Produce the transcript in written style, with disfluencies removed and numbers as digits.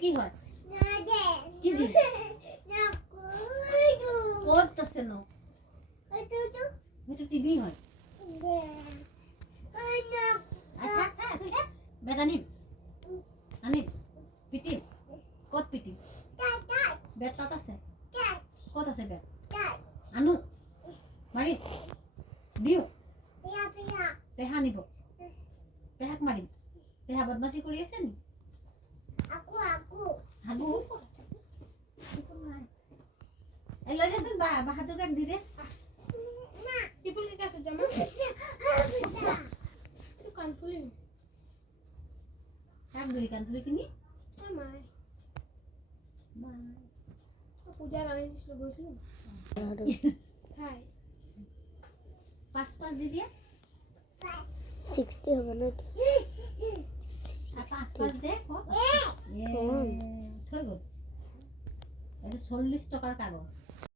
কি হয় কি দি কত আছে ন এটা টিভি হয় আচ্ছা আচ্ছা তুই বেটা নিম আনিম পিটিম কত পিটিম বেট তাত আছে কত আছে বেট আনো মাৰিম দিওঁ পেহা নিব পেহাক মাৰিম পেহা বদমাছি কৰি আছে নি হাগু এই লৈ যাচোন বাহাদুৰ কাক দি দে টিপুল কে আছে জামা একটু কানফুলি কাক ধৰি কান্ধুলি কিনি মাই পূজা রানী দিছিল গৈছিল খাই 5 দি দিয়ে 60 হবে না 5 দে থৈ গ'ল এইটো 40 টকাৰ কাগজ